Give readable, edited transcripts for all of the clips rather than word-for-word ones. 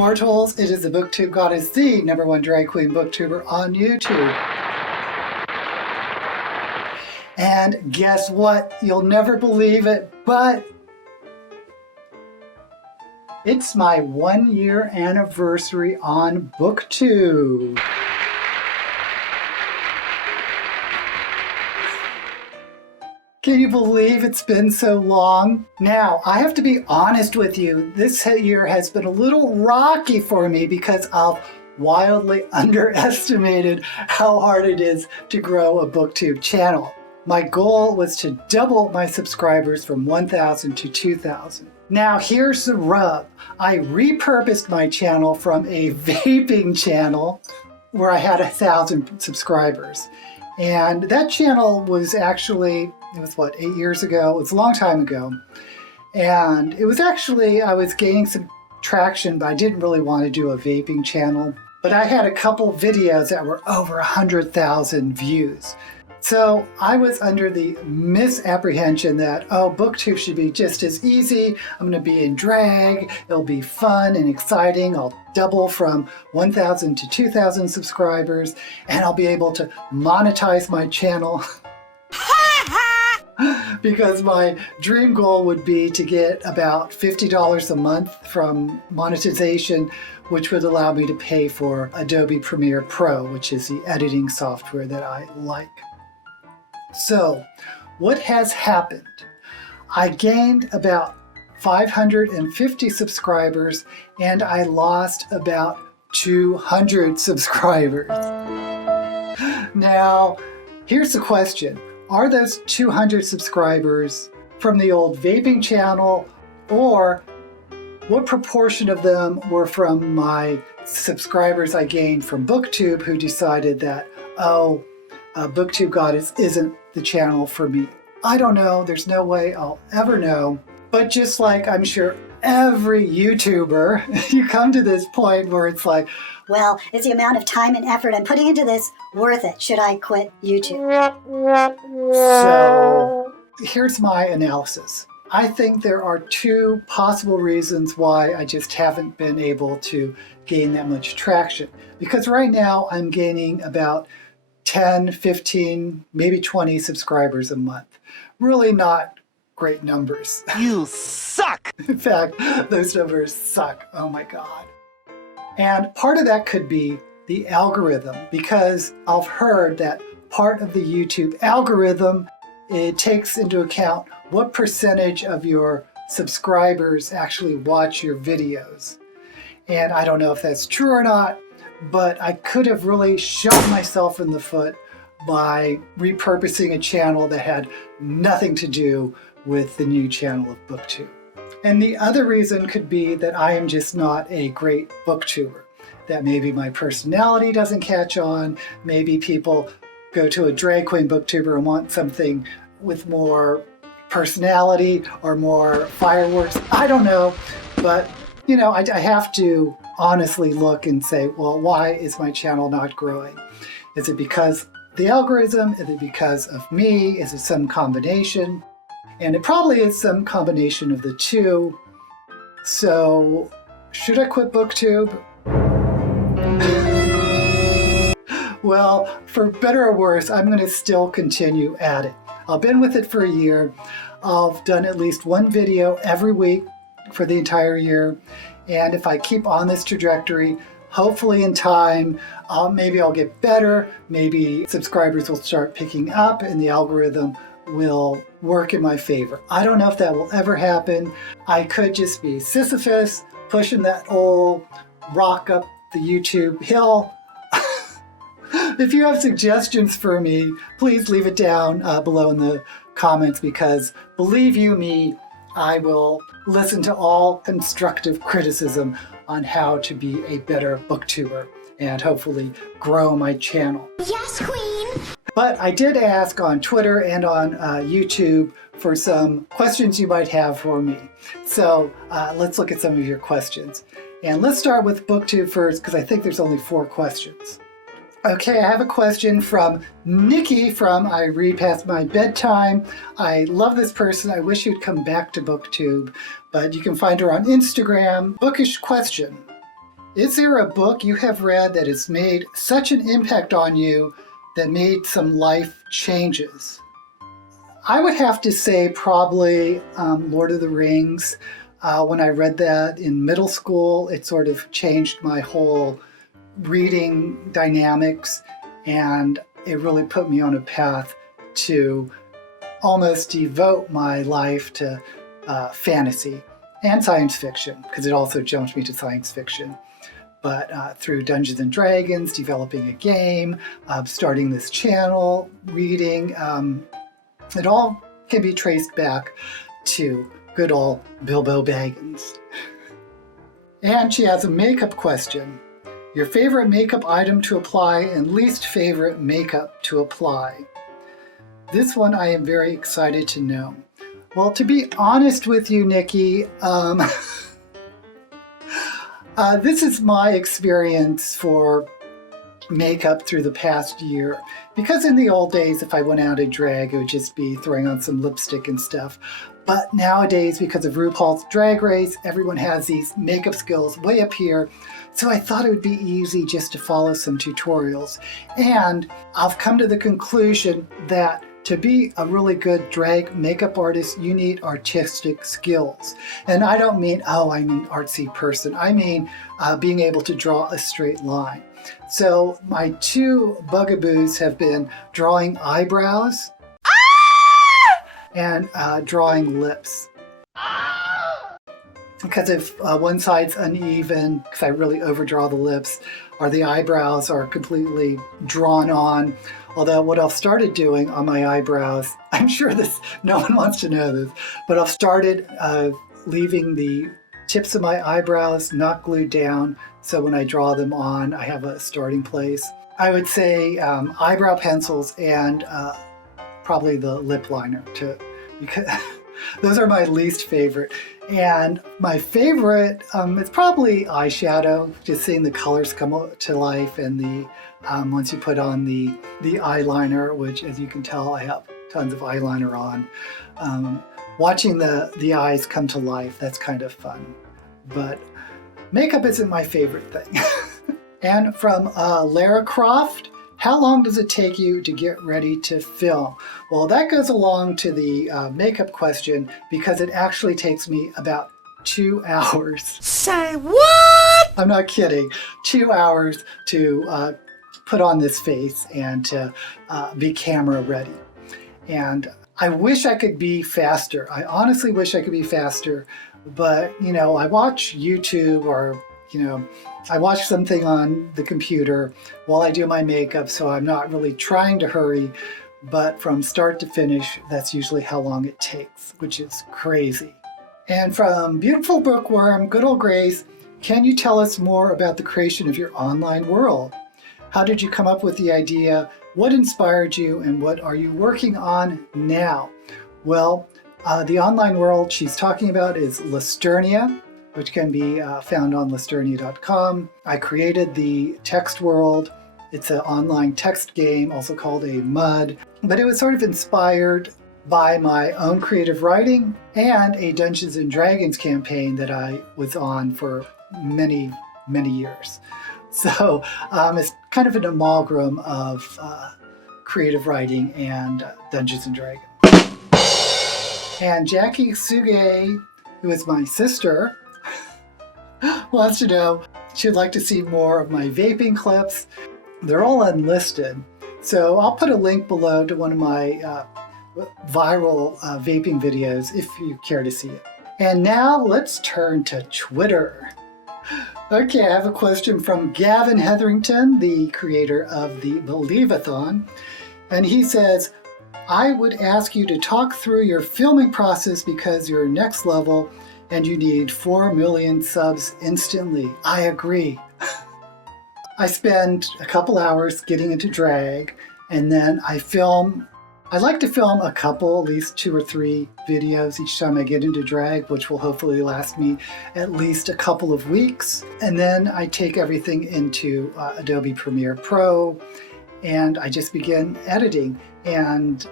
mortals, it is the Booktube Goddess, the #1 drag queen booktuber on YouTube. And guess what? You'll never believe it, but it's my 1-year anniversary on Booktube. Can you believe it's been so long? Now, I have to be honest with you. This year has been a little rocky for me because I've wildly underestimated how hard it is to grow a Booktube channel. My goal was to double my subscribers from 1,000 to 2,000. Now, here's the rub. I repurposed my channel from a vaping channel where I had 1,000 subscribers. And that channel was actually, it was what, 8 years ago? It was a long time ago. And it was actually, I was gaining some traction, but I didn't really want to do a vaping channel. But I had a couple videos that were over 100,000 views. So I was under the misapprehension that, oh, Booktube should be just as easy. I'm going to be in drag. It'll be fun and exciting. I'll double from 1,000 to 2,000 subscribers, and I'll be able to monetize my channel. Because my dream goal would be to get about $50 a month from monetization, which would allow me to pay for Adobe Premiere Pro, which is the editing software that I like. So, what has happened? I gained about 550 subscribers and I lost about 200 subscribers. Now, here's the question. Are those 200 subscribers from the old vaping channel, or what proportion of them were from my subscribers I gained from Booktube who decided that, oh, Booktube Goddess isn't the channel for me? I don't know. There's no way I'll ever know. But just like I'm sure every YouTuber, you come to this point where it's like, well, is the amount of time and effort I'm putting into this worth it? Should I quit YouTube? So here's my analysis. I think there are two possible reasons why I just haven't been able to gain that much traction. Because right now I'm gaining about 10, 15, maybe 20 subscribers a month. Really not great numbers. You suck! In fact, those numbers suck. Oh my God. And part of that could be the algorithm, because I've heard that part of the YouTube algorithm, it takes into account what percentage of your subscribers actually watch your videos. And I don't know if that's true or not, but I could have really shot myself in the foot by repurposing a channel that had nothing to do with the new channel of Booktube. And the other reason could be that I am just not a great booktuber, that maybe my personality doesn't catch on, maybe people go to a drag queen booktuber and want something with more personality or more fireworks. I don't know, but you know, I have to honestly look and say, well, why is my channel not growing? Is it because the algorithm? Is it because of me? Is it some combination? And it probably is some combination of the two. So, should I quit Booktube? Well, for better or worse, I'm going to still continue at it. I've been with it for a year. I've done at least one video every week for the entire year. And if I keep on this trajectory, hopefully in time, maybe I'll get better. Maybe subscribers will start picking up and the algorithm will work in my favor. I don't know if that will ever happen. I could just be Sisyphus pushing that old rock up the YouTube hill. If you have suggestions for me, please leave it down below in the comments, because believe you me, I will listen to all constructive criticism on how to be a better booktuber and hopefully grow my channel. Yes, Queen! But I did ask on Twitter and on YouTube for some questions you might have for me. So let's look at some of your questions. And let's start with Booktube first, because I think there's only 4 questions. Okay, I have a question from Nikki from I Read Past My Bedtime. I love this person. I wish you'd come back to Booktube, but you can find her on Instagram. Bookish question. Is there a book you have read that has made such an impact on you that made some life changes? I would have to say probably Lord of the Rings. When I read that in middle school, it sort of changed my whole reading dynamics, and it really put me on a path to almost devote my life to fantasy and science fiction, because it also jumped me to science fiction. But through Dungeons and Dragons, developing a game, starting this channel, reading, it all can be traced back to good old Bilbo Baggins. And she has a makeup question. Your favorite makeup item to apply and least favorite makeup to apply. This one I am very excited to know. Well, to be honest with you, Nikki, this is my experience for makeup through the past year. Because in the old days, if I went out in drag, it would just be throwing on some lipstick and stuff. But nowadays, because of RuPaul's Drag Race, everyone has these makeup skills way up here. So I thought it would be easy just to follow some tutorials. And I've come to the conclusion that to be a really good drag makeup artist, you need artistic skills. And I don't mean, I'm an artsy person. I mean being able to draw a straight line. So my two bugaboos have been drawing eyebrows and drawing lips. Because if one side's uneven, because I really overdraw the lips, or the eyebrows are completely drawn on. Although what I've started doing on my eyebrows, I'm sure no one wants to know this, but I've started leaving the tips of my eyebrows not glued down, so when I draw them on, I have a starting place. I would say eyebrow pencils and probably the lip liner too, because those are my least favorite. And my favorite, it's probably eyeshadow, just seeing the colors come to life, and the once you put on the eyeliner, which as you can tell, I have tons of eyeliner on. Watching the eyes come to life, that's kind of fun. But makeup isn't my favorite thing. And from Lara Croft, how long does it take you to get ready to film? Well, that goes along to the makeup question, because it actually takes me about 2 hours. Say what? I'm not kidding. 2 hours to put on this face and to be camera ready. And I wish I could be faster. I honestly wish I could be faster. But, I watch YouTube, or, I watch something on the computer while I do my makeup, so I'm not really trying to hurry. But from start to finish, that's usually how long it takes, which is crazy. And from beautiful bookworm, good old Grace, can you tell us more about the creation of your online world? How did you come up with the idea? What inspired you, and what are you working on now? Well, the online world she's talking about is Listernia, which can be found on listernia.com. I created the text world. It's an online text game, also called a MUD, but it was sort of inspired by my own creative writing and a Dungeons and Dragons campaign that I was on for many, many years. So it's kind of an amalgam of creative writing and Dungeons and Dragons. And Jackie Suge, who is my sister, wants to know, she would like to see more of my vaping clips. They're all unlisted, so I'll put a link below to one of my viral vaping videos if you care to see it. And now let's turn to Twitter. Okay, I have a question from Gavin Hetherington, the creator of the Believe-a-thon. And he says, I would ask you to talk through your filming process because you're next level and you need 4 million subs instantly. I agree. I spend a couple hours getting into drag, and then I like to film a couple, at least 2 or 3 videos each time I get into drag, which will hopefully last me at least a couple of weeks. And then I take everything into Adobe Premiere Pro, and I just begin editing. And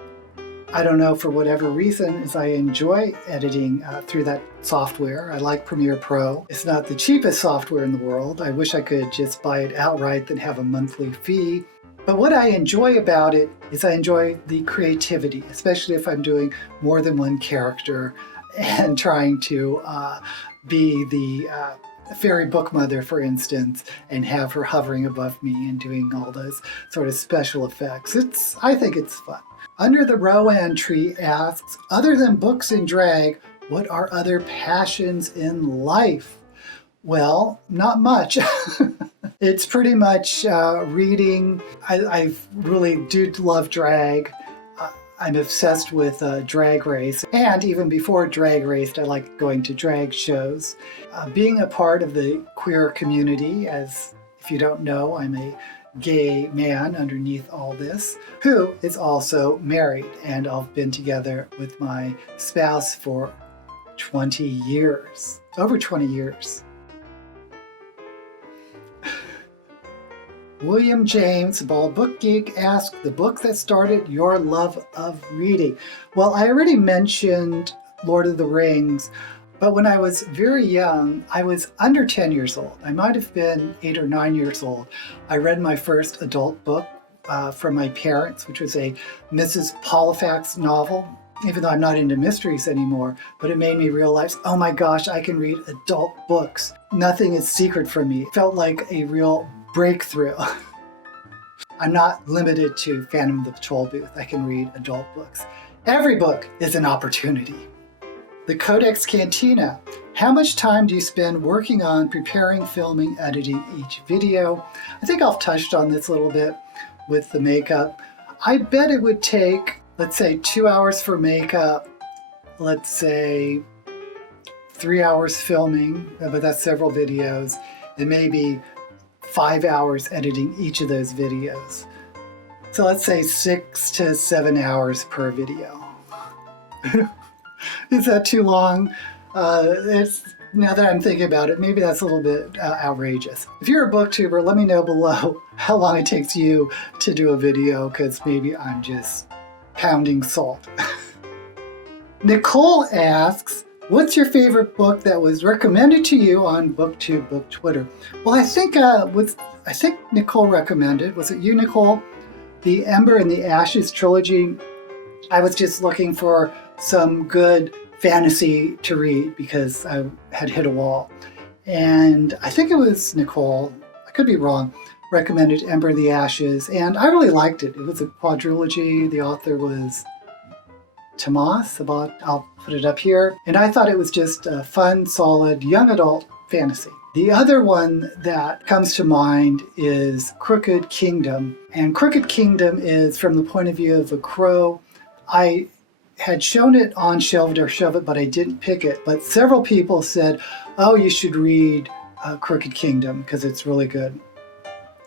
I don't know, for whatever reason, is I enjoy editing through that software. I like Premiere Pro. It's not the cheapest software in the world. I wish I could just buy it outright and have a monthly fee. But what I enjoy about it is I enjoy the creativity, especially if I'm doing more than one character and trying to be the fairy book mother, for instance, and have her hovering above me and doing all those sort of special effects. I think it's fun. Under the Rowan Tree asks, other than books and drag, what are other passions in life? Well, not much. It's pretty much reading. I really do love drag. I'm obsessed with Drag Race. And even before Drag Race, I like going to drag shows. Being a part of the queer community, as if you don't know, I'm a gay man underneath all this, who is also married. And I've been together with my spouse for 20 years, over 20 years. William James, Bald Book Geek, asked, the book that started your love of reading. Well, I already mentioned Lord of the Rings, but when I was very young, I was under 10 years old. I might have been 8 or 9 years old. I read my first adult book from my parents, which was a Mrs. Halifax novel, even though I'm not into mysteries anymore, but it made me realize, oh my gosh, I can read adult books. Nothing is secret from me. It felt like a real breakthrough. I'm not limited to Phantom of the Patrol Booth. I can read adult books. Every book is an opportunity. The Codex Cantina. How much time do you spend working on preparing, filming, editing each video? I think I've touched on this a little bit with the makeup. I bet it would take, let's say, 2 hours for makeup, let's say 3 hours filming, but that's several videos, and maybe 5 hours editing each of those videos. So let's say 6 to 7 hours per video. Is that too long? Now that I'm thinking about it, maybe that's a little bit outrageous. If you're a booktuber, let me know below how long it takes you to do a video, because maybe I'm just pounding salt. Nicole asks, what's your favorite book that was recommended to you on Booktube, Book Twitter? Well, I think Nicole recommended. Was it you, Nicole? The Ember and the Ashes trilogy. I was just looking for some good fantasy to read because I had hit a wall. And I think it was Nicole, I could be wrong, recommended Ember and the Ashes, and I really liked it. It was a quadrilogy. The author was Tomas, I'll put it up here. And I thought it was just a fun, solid, young adult fantasy. The other one that comes to mind is Crooked Kingdom. And Crooked Kingdom is from the point of view of a crow. I had shown it on Shelved or Shove It, but I didn't pick it. But several people said, oh, you should read Crooked Kingdom because it's really good.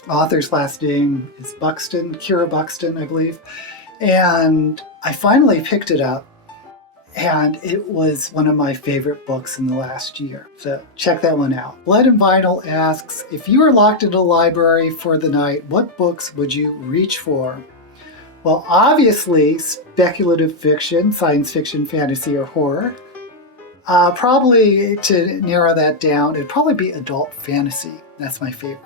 Author's last name is Buxton, Kira Buxton, I believe. And I finally picked it up, and it was one of my favorite books in the last year. So check that one out. Blood and Vinyl asks, if you were locked in a library for the night, what books would you reach for? Well, obviously, speculative fiction, science fiction, fantasy, or horror. Probably to narrow that down, it'd probably be adult fantasy. That's my favorite.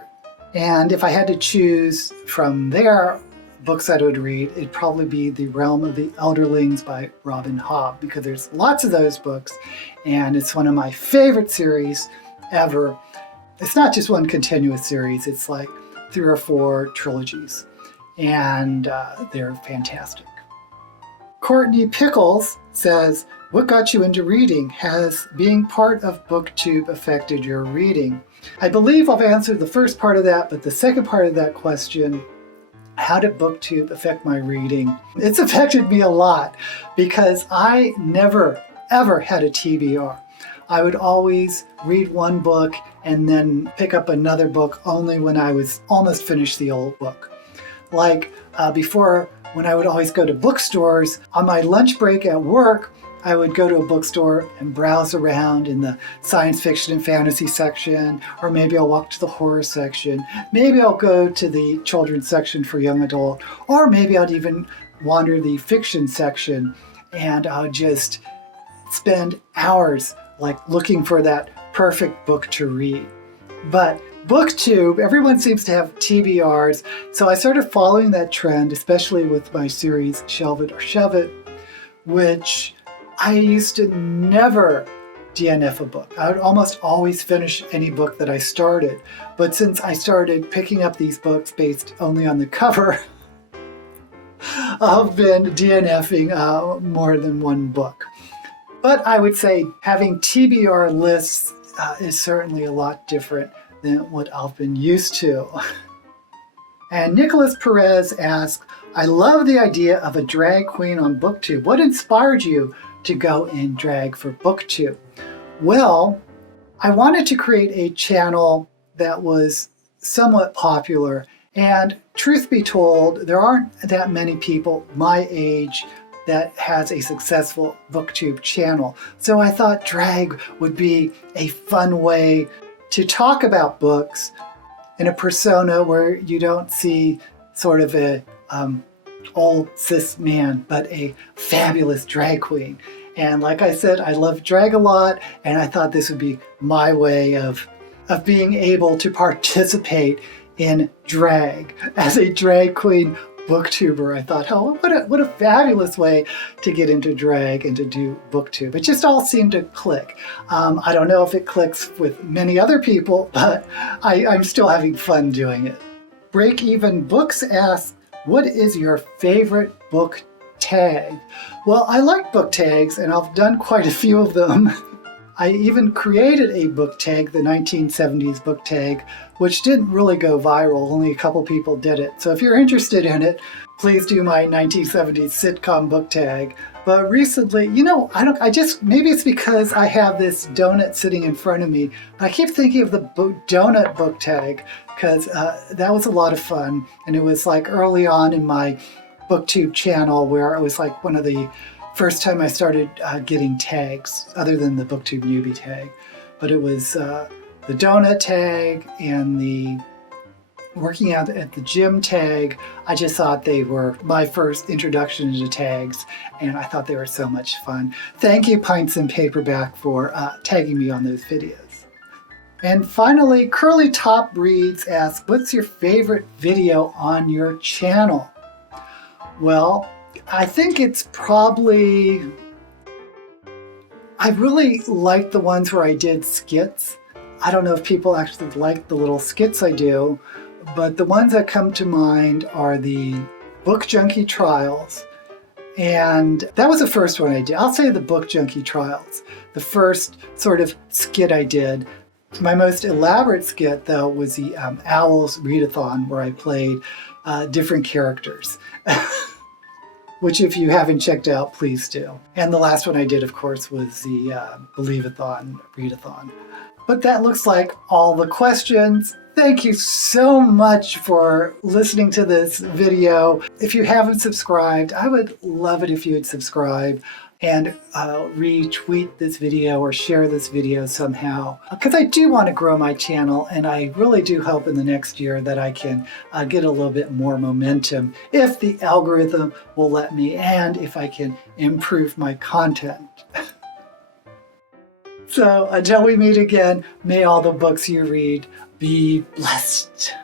And if I had to choose from there, books I would read, it'd probably be The Realm of the Elderlings by Robin Hobb, because there's lots of those books, and it's one of my favorite series ever. It's not just one continuous series, it's like 3 or 4 trilogies. And they're fantastic. Courtney Pickles says, what got you into reading? Has being part of Booktube affected your reading? I believe I've answered the first part of that, but the second part of that question, how did Booktube affect my reading? It's affected me a lot because I never, ever had a TBR. I would always read one book and then pick up another book only when I was almost finished the old book. Like before, when I would always go to bookstores, on my lunch break at work, I would go to a bookstore and browse around in the science fiction and fantasy section, or maybe I'll walk to the horror section. Maybe I'll go to the children's section for young adult, or maybe I'd even wander the fiction section and I would just spend hours like looking for that perfect book to read. But Booktube, everyone seems to have TBRs, so I started following that trend, especially with my series Shelve It or Shove It, which I used to never DNF a book. I would almost always finish any book that I started. But since I started picking up these books based only on the cover, I've been DNFing more than one book. But I would say having TBR lists is certainly a lot different than what I've been used to. And Nicholas Perez asks, I love the idea of a drag queen on Booktube. What inspired you to go in drag for Booktube? Well, I wanted to create a channel that was somewhat popular. And truth be told, there aren't that many people my age that has a successful Booktube channel. So I thought drag would be a fun way to talk about books in a persona where you don't see sort of a old cis man, but a fabulous drag queen. And like I said, I love drag a lot, and I thought this would be my way of being able to participate in drag as a drag queen booktuber. I thought, oh, what a fabulous way to get into drag and to do booktube. It just all seemed to click. I don't know if it clicks with many other people, but I'm still having fun doing it. Break Even Books asks, what is your favorite book tag? Well, I like book tags, and I've done quite a few of them. I even created a book tag, the 1970s book tag, which didn't really go viral. Only a couple people did it. So if you're interested in it, please do my 1970s sitcom book tag. But recently, maybe it's because I have this donut sitting in front of me. I keep thinking of the donut book tag because that was a lot of fun. And it was like early on in my Booktube channel where it was like one of the first time I started getting tags other than the Booktube newbie tag. But it was the donut tag and the working out at the gym tag. I just thought they were my first introduction to tags, and I thought they were so much fun. Thank you, Pints and Paperback, for tagging me on those videos. And finally, Curly Top Reads asks, what's your favorite video on your channel? Well, I think it's probably, I really like the ones where I did skits. I don't know if people actually like the little skits I do, but the ones that come to mind are the Book Junkie Trials. And that was the first one I did. I'll say the Book Junkie Trials, the first sort of skit I did. My most elaborate skit, though, was the Owls Readathon, where I played different characters. Which if you haven't checked out, please do. And the last one I did, of course, was the Believe-a-thon, Readathon. But that looks like all the questions. Thank you so much for listening to this video. If you haven't subscribed, I would love it if you would subscribe and retweet this video or share this video somehow. Because I do want to grow my channel, and I really do hope in the next year that I can get a little bit more momentum if the algorithm will let me and if I can improve my content. So until we meet again, may all the books you read be blessed.